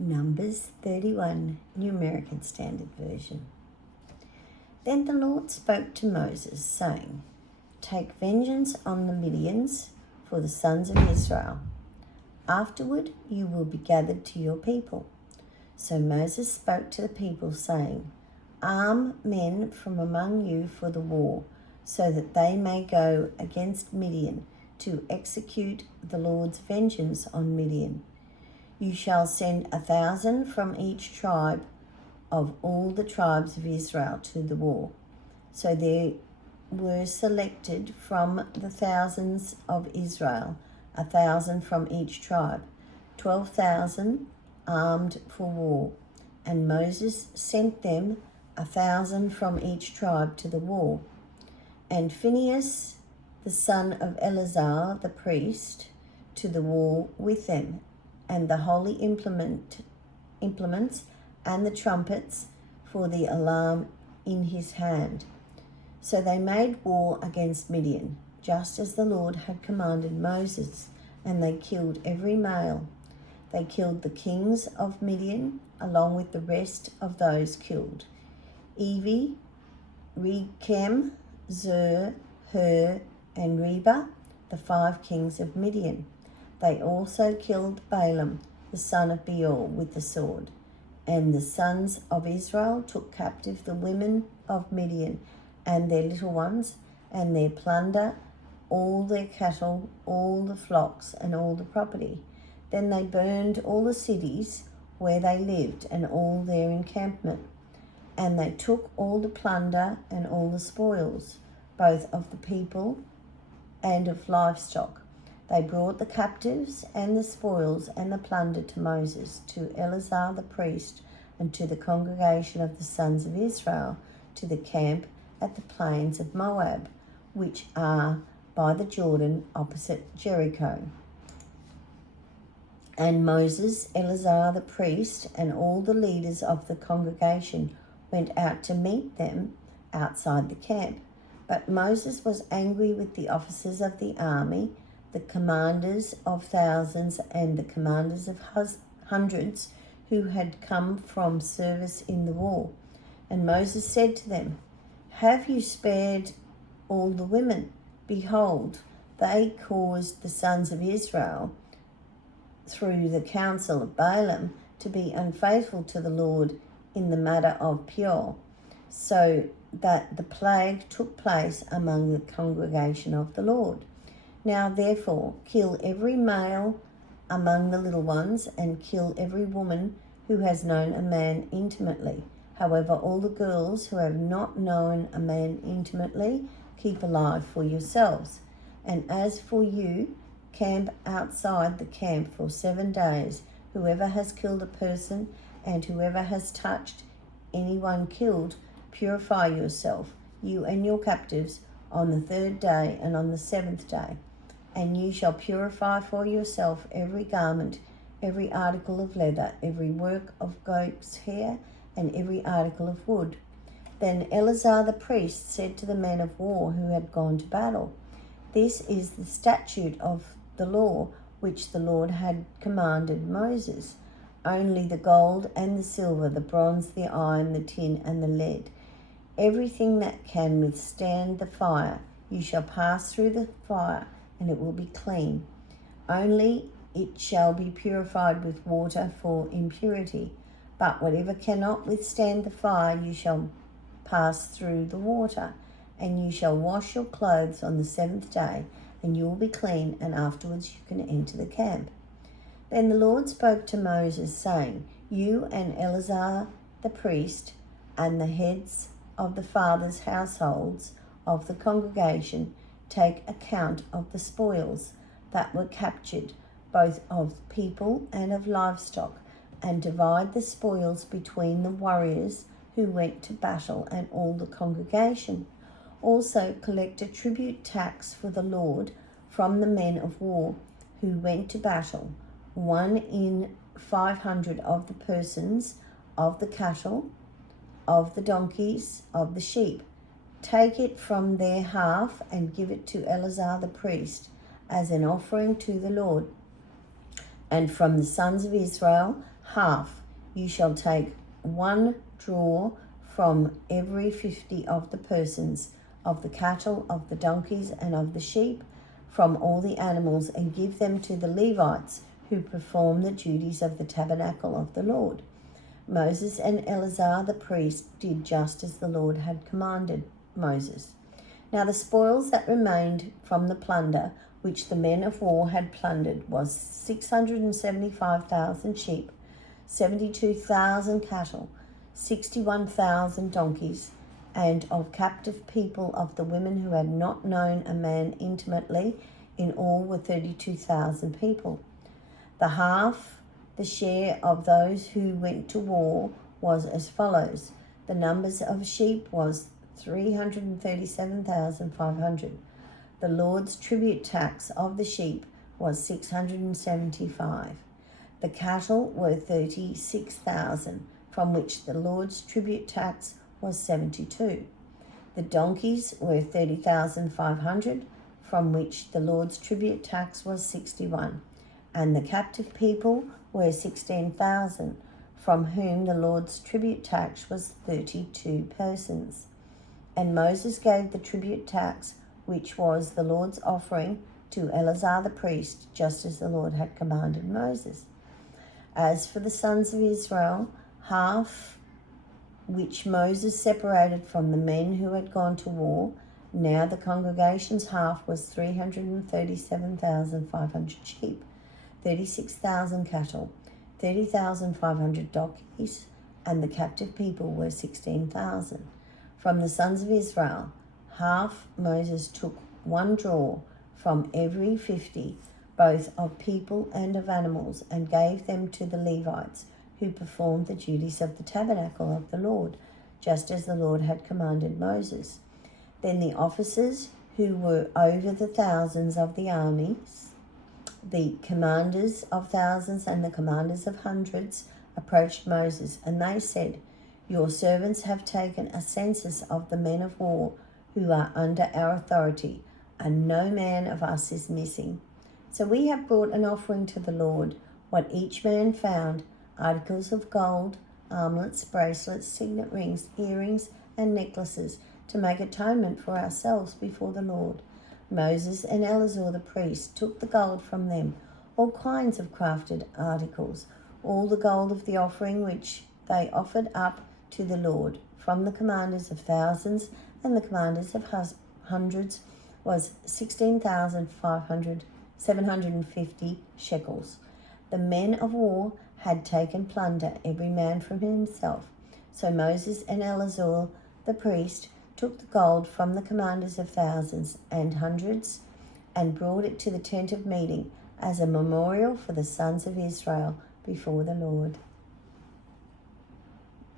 Numbers 31, New American Standard Version. Then the Lord spoke to Moses, saying, Take vengeance on the Midians for the sons of Israel. Afterward you will be gathered to your people. So Moses spoke to the people, saying, Arm men from among you for the war, so that they may go against Midian to execute the Lord's vengeance on Midian. You shall send 1,000 from each tribe of all the tribes of Israel to the war. So there were selected from the thousands of Israel 1,000 from each tribe, 12,000 armed for war. And Moses sent them 1,000 from each tribe to the war. And Phinehas, the son of Eleazar the priest, to the war with them, and the holy implements and the trumpets for the alarm in his hand. So they made war against Midian, just as the Lord had commanded Moses, and they killed every male. They killed the kings of Midian, along with the rest of those killed: Evi, Rechem, Zur, Hur, and Reba, the 5 kings of Midian. They also killed Balaam, the son of Beor, with the sword. And the sons of Israel took captive the women of Midian and their little ones, and their plunder, all their cattle, all the flocks, and all the property. Then they burned all the cities where they lived and all their encampment. And they took all the plunder and all the spoils, both of the people and of livestock. They brought the captives and the spoils and the plunder to Moses, to Eleazar the priest, and to the congregation of the sons of Israel, to the camp at the plains of Moab, which are by the Jordan opposite Jericho. And Moses, Eleazar the priest, and all the leaders of the congregation went out to meet them outside the camp. But Moses was angry with the officers of the army, the commanders of thousands and the commanders of hundreds, who had come from service in the war. And Moses said to them, Have you spared all the women? Behold, they caused the sons of Israel, through the counsel of Balaam, to be unfaithful to the Lord in the matter of Peor, so that the plague took place among the congregation of the Lord. Now therefore kill every male among the little ones, and kill every woman who has known a man intimately. However, all the girls who have not known a man intimately, keep alive for yourselves. And as for you, camp outside the camp for 7 days. Whoever has killed a person and whoever has touched anyone killed, purify yourself, you and your captives, on the 3rd day and on the 7th day. And you shall purify for yourself every garment, every article of leather, every work of goat's hair, and every article of wood. Then Eleazar the priest said to the men of war who had gone to battle, This is the statute of the law which the Lord had commanded Moses. Only the gold and the silver, the bronze, the iron, the tin, and the lead, everything that can withstand the fire, you shall pass through the fire, and it will be clean. Only it shall be purified with water for impurity. But whatever cannot withstand the fire, you shall pass through the water. And you shall wash your clothes on the 7th day, and you will be clean, and afterwards you can enter the camp. Then the Lord spoke to Moses, saying, You and Eleazar the priest, and the heads of the fathers' households of the congregation, take account of the spoils that were captured, both of people and of livestock, and divide the spoils between the warriors who went to battle and all the congregation. Also collect a tribute tax for the Lord from the men of war who went to battle, 1 in 500 of the persons, of the cattle, of the donkeys, of the sheep. Take it from their half and give it to Eleazar the priest as an offering to the Lord. And from the sons of Israel, half. You shall take 1 draw from every 50 of the persons, of the cattle, of the donkeys, and of the sheep, from all the animals, and give them to the Levites, who perform the duties of the tabernacle of the Lord. Moses and Eleazar the priest did just as the Lord had commanded Moses. Now the spoils that remained from the plunder which the men of war had plundered was 675,000 sheep, 72,000 cattle, 61,000 donkeys, and of captive people of the women who had not known a man intimately, in all were 32,000 people. The share of those who went to war was as follows. The numbers of sheep was 337,500. The Lord's tribute tax of the sheep was 675. The cattle were 36,000, from which the Lord's tribute tax was 72. The donkeys were 30,500, from which the Lord's tribute tax was 61. And the captive people were 16,000, from whom the Lord's tribute tax was 32 persons. And Moses gave the tribute tax, which was the Lord's offering, to Eleazar the priest, just as the Lord had commanded Moses. As for the sons of Israel, half which Moses separated from the men who had gone to war, now the congregation's half was 337,500 sheep, 36,000 cattle, 30,500 donkeys, and the captive people were 16,000. From the sons of Israel, half Moses took 1 draw from every 50, both of people and of animals, and gave them to the Levites, who performed the duties of the tabernacle of the Lord, just as the Lord had commanded Moses. Then the officers who were over the thousands of the armies, the commanders of thousands and the commanders of hundreds, approached Moses, and they said, Your servants have taken a census of the men of war who are under our authority, and no man of us is missing. So we have brought an offering to the Lord, what each man found, articles of gold, armlets, bracelets, signet rings, earrings, and necklaces, to make atonement for ourselves before the Lord. Moses and Eleazar the priest took the gold from them, all kinds of crafted articles, all the gold of the offering which they offered up to the Lord, from the commanders of thousands and the commanders of hundreds, was 16,750 shekels. The men of war had taken plunder, every man from himself. So Moses and Eleazar the priest took the gold from the commanders of thousands and hundreds, and brought it to the tent of meeting as a memorial for the sons of Israel before the Lord.